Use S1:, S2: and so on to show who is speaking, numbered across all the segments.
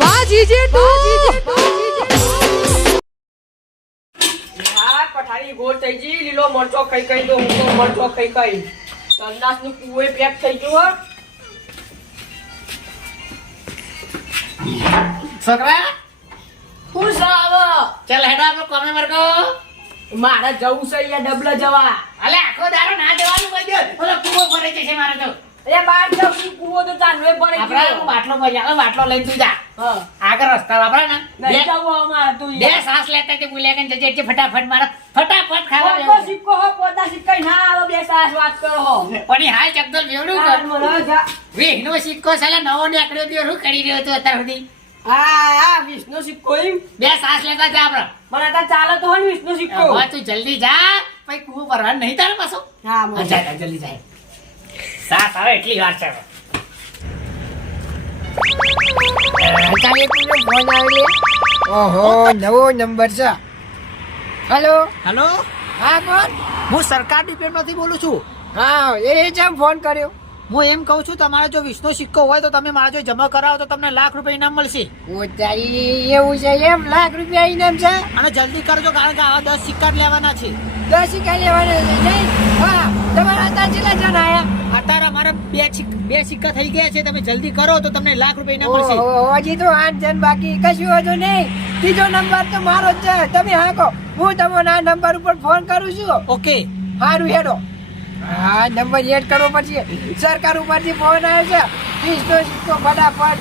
S1: વાહ જીજે તું
S2: હા પઠારી ગોળ થઈ ગઈ લીલો મરચો ખાઈ ખાઈ તો હું મરચો ખાઈ ખાઈ. સંડાસનું કુએ પેક થઈ ગયું
S3: છોકરા
S2: હું સાવ
S3: ચાલ હેડો આપણો કોમે
S2: મારે જવું છે અહીંયા ડબલ જવા.
S3: અલે આખો દારો ના જવાનું બધું ઓલો કુવો ભરે છે મારે તો.
S2: અરે બાર જવું છું કુવો તો ચાલવે પડે
S3: આપણે બાટલો ભરી આલો બાટલો લઈને તું જા. આગળ રસ્તા વાપરા ને? બે-
S2: જવું અમારે તું
S3: બે સાસ લેતા તે બોલ્યા કે જજે એટલે ફટાફટ મારે ફટાફટ ખાવા
S2: પોતા સિક્કો હો પોતા સિક્કા ના આવે બે સાસ વાત કરો હો.
S3: પણ હાલ ચકદોલ બેવડું કર
S2: મને
S3: સિક્કો સાલા નવો નીકળ્યો તો શું કરી રહ્યો હતો અત્યાર સુધી?
S2: હા હા વિષ્ણુ સિક્કો એમ.
S3: બે સાસ લેતા જા આપણે.
S2: પણ અત્યારે ચાલે તો હોય વિષ્ણુ સિક્કો
S3: હવે તું જલ્દી જા. પછી કૂવો ભરવાનું નહીં તારે પાછો?
S2: હા
S3: હા,
S2: મને
S3: જા જા, જલ્દી જાય સાસ આવે એટલી વાર છે.
S1: ફોન આવે ઓહો નવો નંબર છે. હેલો?
S4: હેલો?
S1: હા કોણ?
S4: હું સરકાર ડિપેન્ડમાંથી બોલું છું.
S1: હા એ જેમ ફોન કર્યો.
S4: હું એમ કહું છું તમારે જો વિષ્ણુ સિક્કો હોય તો તમે મારા જો જમા કરાવો તો તમને લાખ રૂપિયા ઇનામ મળશે.
S1: તારી એવું છે એમ? લાખ રૂપિયા ઇનામ છે?
S4: અને જલ્દી કરજો કારણ કે આવા દસ સિક્કા લેવાના છે.
S1: દસ સિક્કા લેવાના છે હા તમારા હતા કેટલા જણ આયા?
S4: અત્યારે અમારે બે બે સિક્કા થઈ ગયા છે તમે જલ્દી કરો તો તમને લાખ રૂપિયા ઇનામ મળશે.
S1: હજી તો આઠ જણ બાકી. કશું હજુ નહીં. ત્રીજો નંબર તો મારો જ છે. તમે હાકો. હું તમને આ નંબર ઉપર ફોન કરું છું.
S4: ઓકે.
S1: સારું હેડો. હા નંબર એડ કરવો પડશે. સરકાર ઉપરથી ફોન આવ્યો છે. વીસનો સિક્કો ફટાફટ.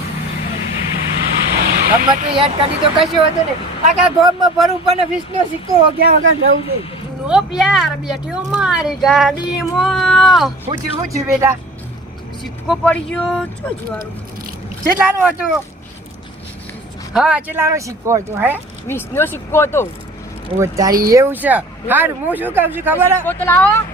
S1: નંબર તો એડ કરી તો કશું હતું નહીં. આખા ગોમમાં ભરવું પડે વીસનો સિક્કો ગયા વગર જવું નહીં.
S2: નો પ્યાર બેઠ્યો મારી ગાડીમાં.
S1: પૂછ્યું પૂછ્યું બેટા.
S2: સિક્કો પડી ગયો. છો જવાનું
S1: કેટલાનો હતો? હા કેટલાનો સિક્કો હતો હે?
S2: વીસનો સિક્કો હતો.
S1: ઓ તારી એવું છે. હાર હું શું કહું છું ખબર?
S2: સિક્કો તો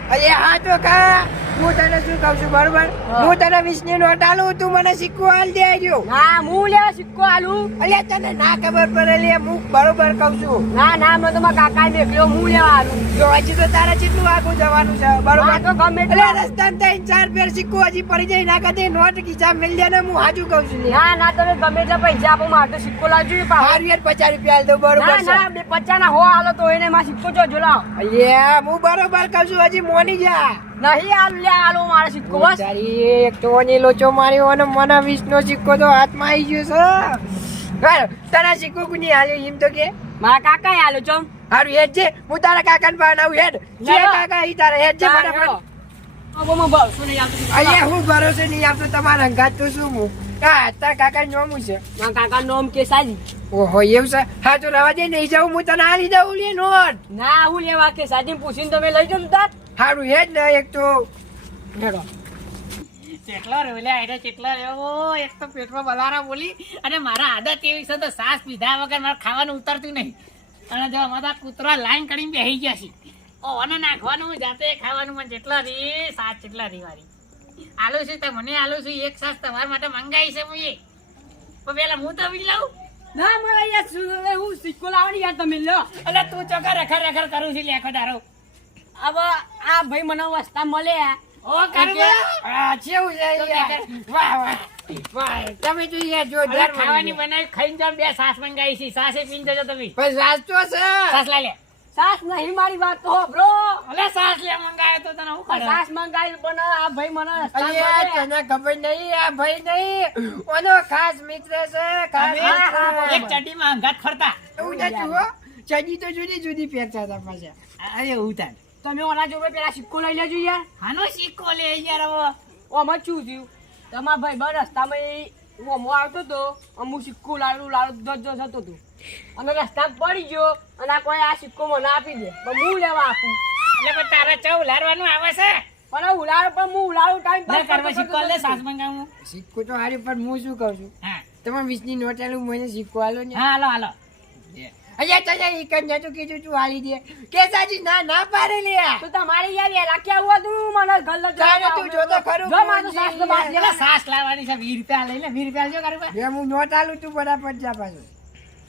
S1: અરે હા તો કા હું તને શું કહું છું બરોબર?
S2: હું.
S1: તને વિષ્ણુ નોટ આલું તું મને સિક્કો હાલ દે આવ્યો
S2: ના હું લે સિક્કો આલું?
S1: અલ્યા તને ના ખબર પડે લે હું બરોબર કહું છું.
S2: ના ના મેં તો મારા કાકા એકલો હું લેવા આલું.
S1: જો હજી તો તારે કેટલું આગું જવાનું છે
S2: બરોબર? તો ગમે એટલું.
S1: રસ્તામાં ત્રણ ચાર પેર સિક્કો હજી પડી જાય ના કદી નોટ ખીચા મિલ જાય ને હું હાજુ કહું છું.
S2: ના ના તમે ગમે તે પૈસા આપો મારે તો સિક્કો લાવજો પાછો.
S1: યાર પચાસ રૂપિયા હાલ દો બરોબર
S2: ના ના બે પચાસ ના હો આલો તો એને માં સિક્કો જો જોલાવ
S1: અલ્યા હું બરોબર કહું છું હજી મોની જા.
S2: નહીં આલું લે આલો મારે સિક્કો બસ.
S1: એક ઓની લોચો માર્યો અને મને વીસનો સિક્કો તો હાથમાં આવી ગયો છે. તારા સિક્કો કુની હાલ્યો એમ તો કે?
S2: મારા કાકા હાલો ચમ
S1: હારું હેડ છે હું તારા કાકાને બનાવું હેડ. જે કાકા ઈ તારા હેડ છે હું ભરોસે નહીં આપતો તમારા અંગાત તો શું હું તારા કાકા નોમું છે?
S2: મારા કાકા નોમ કે સાજી
S1: ઓહો એવું છે? હા તો રવા દે નહીં જાઉં હું તને હાલી દઉં લે નોટ.
S2: ના હું લેવા કે સાજી પૂછીને તમે લઈ જાઉં તાર.
S1: હારું જ ને એક તો
S2: હેડો.
S3: ચેટલો રહ્યો લે આયરો ચેટલો રહ્યો એક તો પેટમાં બલારા બોલી અને મારા આદત એવી છે તો સાસ પીધા વગર મારે ખાવાનું ઉતરતું નહીં. અને જો અમારા કૂતરા લાઈન કરીને બેસી ગયા છે. ઓને નાખવાનું જાતે ખાવાનું મને જેટલા રી સાસ જેટલા રી વાળી આલુ છે તો મને આલુ છું એક સાસ તમારા માટે મંગાવી છે હું એ પણ પેલા હું તો બી લઉં
S2: ના મને શું- હું સિક્કો લાવવાની યાર તમે લો.
S3: એટલે તું ચોકા રખર રખર કરું છું લેખો દારો
S2: હવે આ ભાઈ મને વસ્તા મળે.
S3: ઓ કરું
S1: આ કેવું છે યાર. વાહ વાહ. તમે તો યાર
S3: ખાવાની બનાવી ખાઈને જાઓ બે સાસ મંગાવી છે. સાસે પીન જજો તમે.
S1: સાસ તો છે?
S3: સાસ લા લે.
S2: સાસ નહીં મારી વાત તો બ્રો
S3: અલે સાસ લે મંગાવ્યો તો તને હું કરે
S2: સાસ મંગાવી પણ આ ભાઈ મને અરે
S1: તને ખબર નહીં આ ભાઈ નહીં. ઓનો ખાસ મિત્ર છે ખાસ
S3: એક ચડી માં અંગાત ફરતા.
S1: એવું નતું જુઓ ચડી તો જુદી જુદી પહેરતા હતા પાછા.
S3: અરે એવું તાન
S2: તમે ઓલા જોડે પેલા સિક્કો લઈ લેજો યાર.
S3: હાનો સિક્કો લે યાર હવે.
S2: ઓમાં શું થયું? તમારા ભાઈ બર રસ્તામાં એ ઓમો આવતો હતો અમુક સિક્કો લાડુ લાડુ દસ દસ હતો હતો અને રસ્તા પડી ગયો. અને આ કોઈ આ સિક્કો મને આપી દે. પણ હું લેવા આપું.
S3: એટલે પણ તારે ચા ઉલાડવાનું આવે છે?
S2: પણ ઉલાડો પણ હું ઉલાડું ટાઈમ
S3: પાસ કરવા સિક્કો લે સાસ મંગાવું?
S1: સિક્કો તો હારી પણ હું શું કહું છું?
S3: હા.
S1: તમે વીસની નોટ આલું મને સિક્કો આલો ને?
S3: હા હાલો હાલો.
S1: અલ્યા તને ઈ કન્યા તો કીધું તું હાલી દે. કે સાજી ના ના પાડે લે.
S2: તું તમારી યાર વેલા કેવું હતું મને ગલ્લો
S1: તારે તું જોતો ખરું
S2: જો મારું સાસ તો
S3: બાસ સાસ લાવવાની છે 20 રૂપિયા લઈ લે 20 રૂપિયા જો કરું
S1: બે હું નોટ આલું તું બરાબર જા પાછું.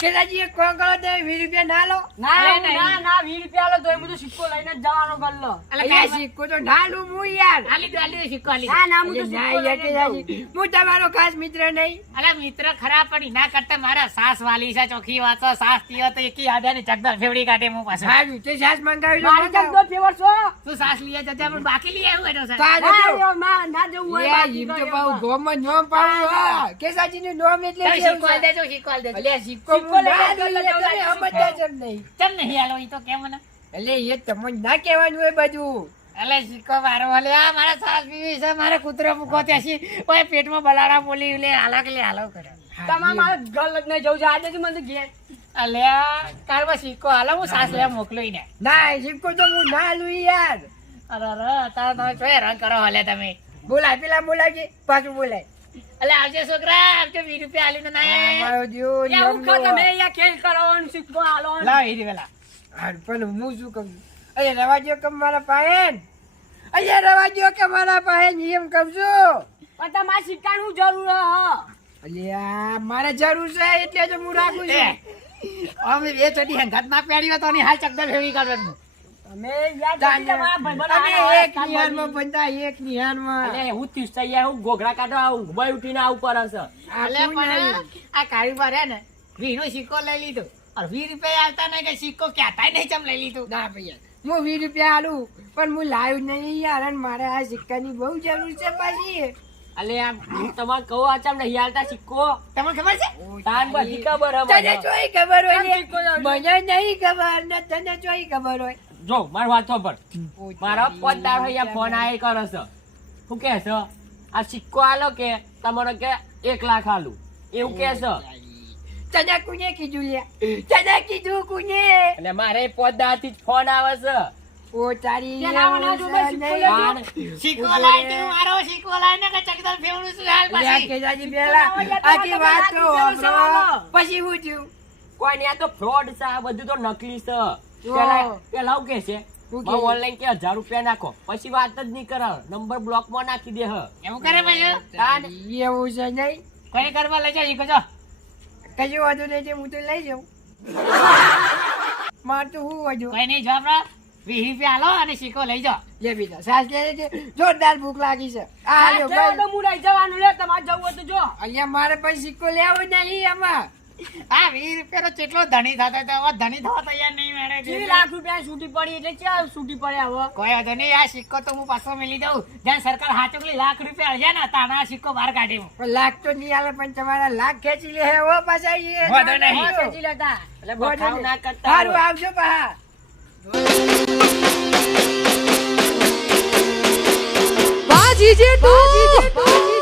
S1: કેદાજી એક કોણ કરો દે 20 રૂપિયા ના લો.
S2: ના. ના ના 20 રૂપિયા લો તો એ બધું સિક્કો લઈને જ જવાનો ગલ્લો.
S3: અલે
S1: અલ્યા સિક્કો તો ના લઉં હું યાર.
S3: આલી દો આલી દો સિક્કો આલી
S2: ના ના હું તો
S1: ના યાર કેદાજી હું તમારો ખાસ મિત્ર નહીં.
S3: અલા મિત્ર ખરાબ પડી. ના કરતા મારા સાસ વાલી છે ચોખી વાત. સાસ પીવો તો એકી આધાની ચકદર ફેવડી કાઢે હું પાછો.
S1: હા તે સાસ મંગાવી લો
S2: મારી ચકદર ફેવર છો?
S3: તું સાસ લઈએ જતા પણ બાકી લઈ આવ્યું એનો
S1: સાસ.
S2: ના. ના ના જવું હોય બાકી તો
S1: પાઉ ગોમ નો પાઉ પાડું, હા. નોમ એટલે
S3: સિક્કો દેજો સિક્કો દેજો.
S1: અલ્યા, સિક્કો
S3: ચમ નહીં હાલો ઈ તો કેમ મને?
S1: એટલે એ તમને ના કહેવાનું એ બધું
S3: અલે સિક્કો મારો અલે આ મારા સાસ પીવી છે મારે કૂતરો મૂકો ત્યાંથી. ઓય પેટમાં બલાડા બોલી લે હાલો લે હાલો કરે.
S2: તમામ મારે ઘર લગ્ન જવું છે આજે જ મને ઘેર.
S3: અલે કારમાં સિક્કો હાલો હું સાસ લે મોકલું ને
S1: ના સિક્કો તો હું ના લઉં યાર.
S3: અરે અરે તાર તમે ચોય રંગ કરો હલે તમે.
S1: બોલાય પેલા બોલાય પાછું બોલાય.
S3: અલે આવજે છોકરા આવજે વીસ રૂપિયા આલીને ના
S1: આ મારો દિયો
S2: યા. કહું તમે અહીંયા ખેલ કરો ને સિક્કો આલો
S3: લા હીરી વેલા.
S1: હા, પણ હું શું કહું? અરે રવાજો દ્યો કે મારા પાસે અરે રવાજો કે મારા પાસે એમ કહું છું.
S2: પણ તમારે સિક્કાનું જરૂર હ.
S1: અલ્યા મારે જરૂર છે એટલે જ હું રાખું છું.
S3: અમે બે ચડી હંગાત ના પહેરી તો ની હાલ ચકદર ફેવડી કાઢવાનું
S1: અમે એક
S2: હોય,
S1: નિહાળમાં એક નિહાળમાં.
S2: અલે હું તીસતા યાર હું ઘોઘરા કાઢો આવું ઊભા ઉઠીને આવું પર હશે
S3: અલે પણ આ કાળી પર ને વીનો સિક્કો લઈ લીધો. અરે વીસ રૂપિયા આવતા નહીં કે સિક્કો નહીં ચમ લઈ લીધું?
S1: ના ભૈયા. હું વીસ રૂપિયા આલું પણ હું લાવ્યું નહીં યાર અને મારે આ સિક્કાની બહુ જરૂર છે પાછી.
S2: અલે હું તમારે કહું આ ચામ નહીં હાલતા સિક્કો?
S3: તમને ખબર છે?
S2: તાન બધી ખબર હે
S1: તને. ચોઈ ખબર હોય મને નહીં ખબર ને તને ચોઈ ખબર હોય.
S2: જો મારી વાત સાંભળ. મારો પોતદાર અહીંયા ફોન આય કરે છે. શું કે છે? આ સિક્કો આલો કે તમારો કે એક લાખ આલું? એવું કે છે.
S1: તને કુને કીધું લે? તને કીધું કુને?
S2: અને મારે પોતદારથી ફોન આવે છે.
S1: ઓ તારી
S2: સિક્કો
S3: લાવી. મારો સિક્કો લાવીને કે ચકદલ ફેવડું છું હાલ પછી.
S1: કેજાજી પેલા આખી વાત તો પછી હું થયું?
S2: કોઈ ને આ તો ફ્રોડ છે આ બધું તો નકલી છે. પેલા પેલા હું કે છે
S1: શું
S2: ઓનલાઈન કે હજાર રૂપિયા નાખો પછી વાત જ નહીં કરે નંબર બ્લોકમાં નાખી દે હ.
S3: એવું કરે ભાઈ
S1: એવું છે નહીં.
S3: કોઈ કરવા લઈ જાય ઈકો જો.
S1: વાંધો નહીં હું તો લઈ જાઉં. માર તો હું વધુ?
S3: કોઈ નહીં જવાબ રા વીસ રૂપિયા આલો અને સિક્કો લઈ જાઓ.
S1: લે બીજા. સાસ લે લે. જોરદાર ભૂખ લાગી છે. આ લ્યો
S2: હું લઈ જવાનું લે તમારે જવું હોય તો જો.
S1: અહીંયા મારે પછી સિક્કો લેવો નહીં આમાં.
S3: આ વીસ રૂપિયા તો કેટલો ધણી થતો તો હવે ધણી થવા તૈયાર નહીં મેળે
S2: ત્રીસ લાખ રૂપિયા છૂટી પડી એટલે ક્યાં છૂટી પડ્યા હવે?
S3: કોઈ વાંધો નહીં આ સિક્કો તો હું પાછો મેલી દઉં. જ્યાં સરકાર હાચકલી લાખ રૂપિયા અડ્યા ને તાના આ સિક્કો બહાર કાઢી હું.
S1: લાખ તો નહીં આવે પણ તમારા લાખ ખેંચી લે હે ઓ પાછા એ
S3: વાંધો નહીં.
S2: ખેંચી લેતા એટલે બખાવ ના કરતા
S1: સારું આવજો પા
S5: વાહ જીજે તું